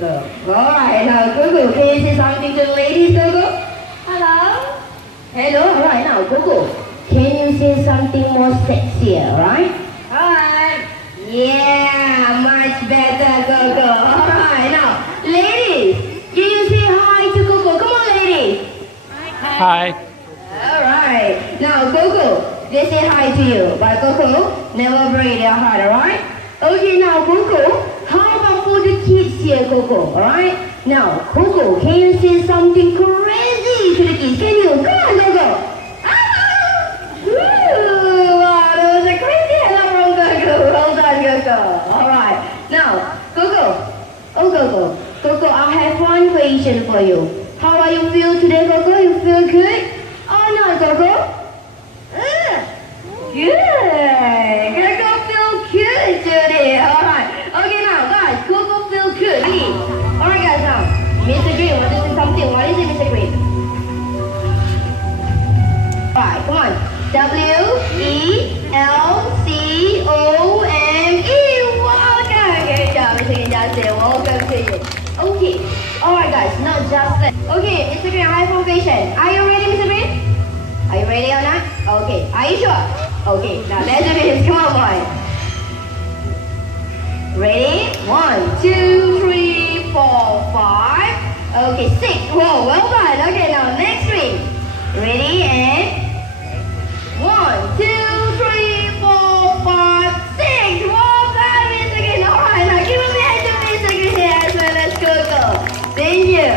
Coco. Alright, now Coco, can you say something to the ladies, Coco? Hello? Hello, alright, now Coco, can you say something more sexier, alright? Alright. Yeah, much better, Coco. Alright, now, ladies, can you say hi to Coco? Come on, ladies. Hi. Alright, now Coco, they say hi to you, but Coco, never break their heart, alright? Okay, now Coco, how about for the kids here, Coco, alright? Now, Coco, can you say something crazy to the kids? Can you? Come on, Coco. Ah! Woo! Wow, that was a crazy hello from Coco. Well done, Coco. Alright, now, Coco. Oh, Coco. Coco, I have one question for you. How are you feel today, Coco? You feel good? Oh, no, Coco. Good. Coco feel good today. Alright. Okay, now, guys, Coco feel good. Alright, guys, now, Mr. Green wants to say something. What is it, Mr. Green? Alright, come on. W-E-L-C-O-M-E. Welcome. Great job, Mr. Green. That's it. Welcome to you. Okay. Alright, guys, not just that. Okay, Mr. Green, I have one question. Are you ready, Mr. Green? Are you ready or not? Okay. Are you sure? Okay. Now let's do this. Come on, boy. Ready? 1, 2, 3, 4, 5. Okay, 6. Whoa, well done. Okay, now next ring. Ready? And 1, 2, 3, 4, 5, 6. Well done, Mr. Green. Alright, now give me a hand to Mr. Green here as well. Let's go. Thank you.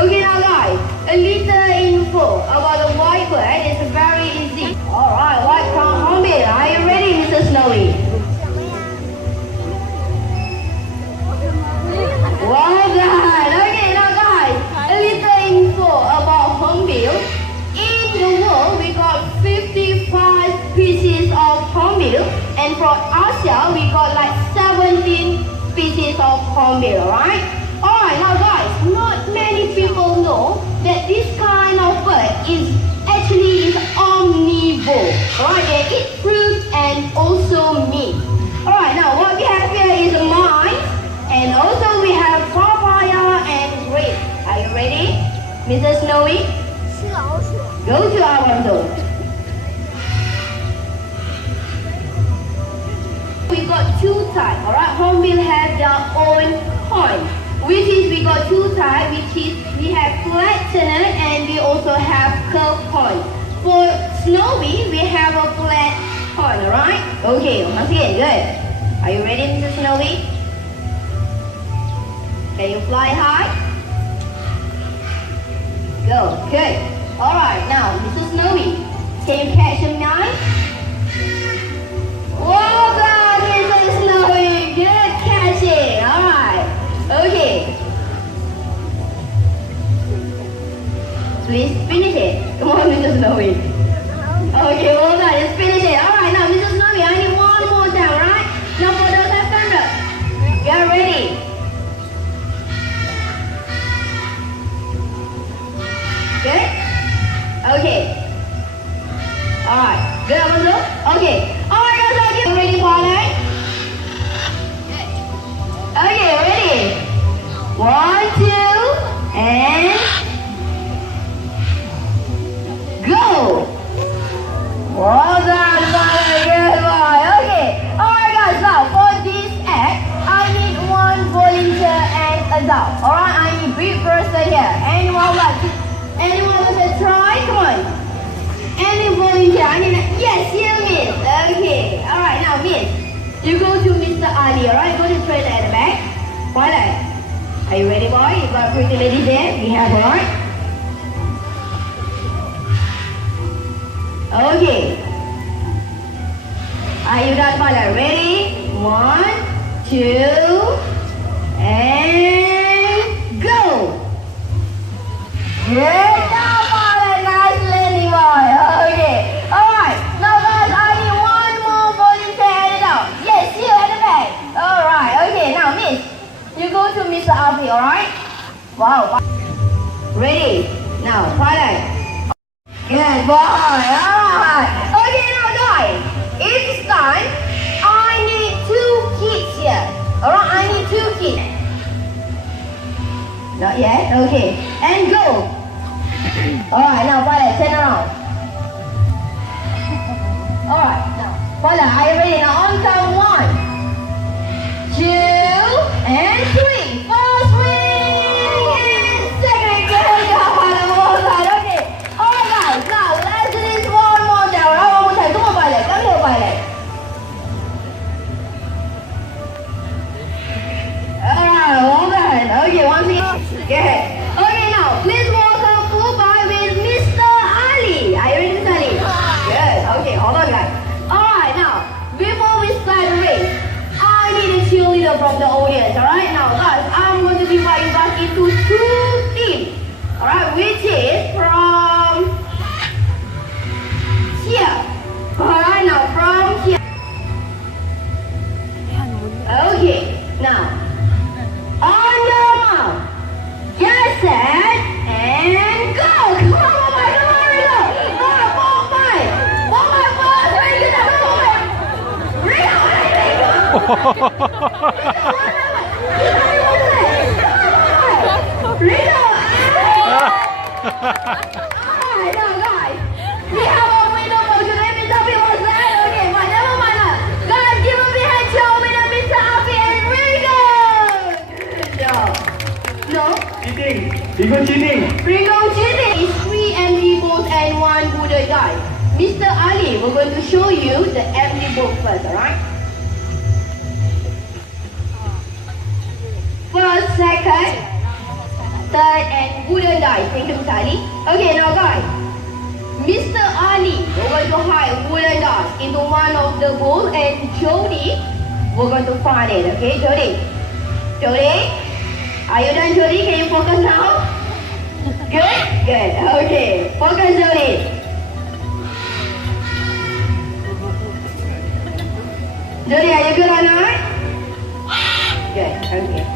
Okay, now guys, a little info about the white bird. It's very easy. Alright, white crown hornbill. Are you ready, Mr. Snowy? Well done. Okay, now guys, a little info about hornbill. In the world, we got 55 species of hornbill, and from Asia, we got like 17 species of hornbill. Alright. Alright, now guys, not many people know that this kind of bird is actually omnivore. Alright, they eat fruit and also meat. Alright, now what we have here is mice, and also we have papaya and grape. Are you ready, Mr. Snowy? Go to our zone. We got two types, alright? Hornbill have their own horn. Which is we got two types, which is we have flattened and we also have curved horn. For Snowy, we have a flat horn, alright? Okay, once again, good. Are you ready, Mr. Snowy? Can you fly high? Go, good. Alright, now, Mr. Snowy, can you catch a knife? Well done, Mr. Snowy, good catching, alright. Okay. Please finish it. Come on, Mr. Snowy. Okay, well done. Just finish it. Alright, now, Mr. Snowy, I need one more time, alright? Now for the left hander. Get ready. Good? Okay. Alright. Good, Amanzo? Okay. Alright, guys, are you ready for it? Okay, ready? 1, 2, and go! Well done, father. Good boy. Okay. Alright, guys, now for this act, I need one volunteer and adult. Alright, I need big person here. Anyone wants to try? Come on. Any volunteer? I need yes, you miss. Okay. Alright, now miss. You go to Mr. Ali, alright? Go to the trailer at the back. Twilight. Are you ready, boy? You got pretty lady there? We have, alright? Okay. Are you done, Twilight? Ready? 1, 2, and go! Good job, Twilight. Nice lady, boy. Okay. Alright. Now, guys, I need one more volunteer headed out. Yes, you at the back. Alright. Okay, now, miss. You go to Mr. Alfie, alright? Wow. Ready? Now, Twilight. Good boy. Alright. Okay, now, guys. Each time, I need 2 kids here. Alright, I need 2 kids. Not yet? Okay. And go. Alright, now Violet, turn around. Alright, now Violet, are you ready? Now on count 1, 2, and 3. First swing and second. Good job, Violet. One more time. Okay. Alright guys, now let's do this one more time. Right? One more time. Come on, Violet. Come here, Violet. Alright, one time. Okay, once again. Good. Okay, now please welcome goodbye with Mr. Ali. Are you ready, Mr. Ali? Good. Okay, hold on, guys. Alright, now before we start the race, I need a cheerleader from the audience. Alright, now guys, I'm going to divide you back into 2 teams. Alright, which is from here. Alright, now from here. Okay, now on your mark, get set, and go! Come on, Mike, come on, Rico! Alright, ball five! Ball five, ball three, get that ball five! Rico, Rico! Alright, now guys, we have a winner for today, Mr. P was there. Okay, but never mind that. Guys, give a big hand to our winner, Mr. Afi and Rico! Good job. No? Cheating. Rico cheating. Rico cheating is 3 empty balls and 1 wooden die. Mr. Ali, we're going to show you the empty ball first, alright? First, second, third, and wooden die. Thank you, Mr. Ali. Okay, now guys, Mr. Ali, we're going to hide wooden dice into one of the balls, and Jody, we're going to find it. Okay, Jody? Jody? Are you done, Jody? Can you focus now? Good? Good. Okay. Focus, Jody. Jody, are you good or not? Good. Okay.